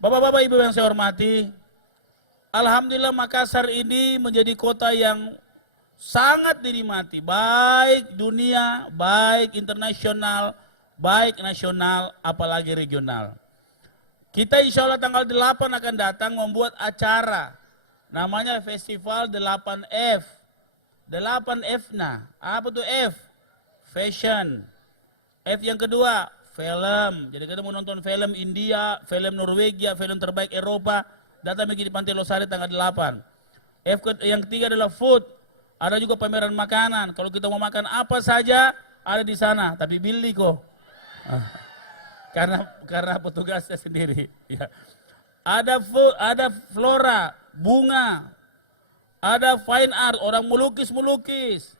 Bapak-bapak, Ibu yang saya hormati, alhamdulillah Makassar ini menjadi kota yang sangat dinikmati, baik dunia, baik internasional, baik nasional, apalagi regional. Kita insya Allah tanggal 8 akan datang membuat acara, namanya Festival 8F. 8F nah, apa tuh F? Fashion. F yang kedua, film. Jadi kita mau nonton film India, film Norwegia, film terbaik Eropa. Datang di Pantai Losari tanggal 8. Yang ketiga adalah food. Ada juga pameran makanan. Kalau kita mau makan apa saja ada di sana. Tapi beli kok. Karena petugasnya sendiri. Ya. Ada food, ada flora, bunga. Ada fine art, orang melukis-melukis.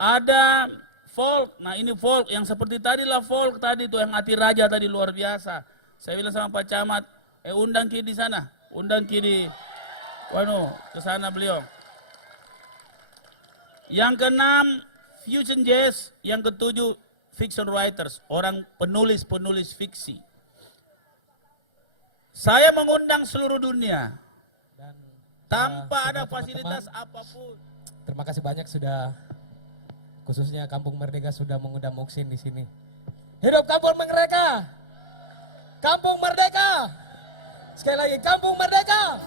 Ada folk, nah ini folk yang seperti tadi lah folk tadi tuh yang hati raja tadi luar biasa. Saya bilang sama Pak Camat, undang Ki di sana, undang Ki di, ke sana beliau. Yang keenam fusion jazz, yang ketujuh fiction writers, orang penulis fiksi. Saya mengundang seluruh dunia dan tanpa ada fasilitas apapun. Terima kasih banyak sudah. Khususnya Kampung Merdeka sudah mengundang MOEXIN di sini. Hidup Kampung Merdeka! Kampung Merdeka! Sekali lagi, Kampung Merdeka!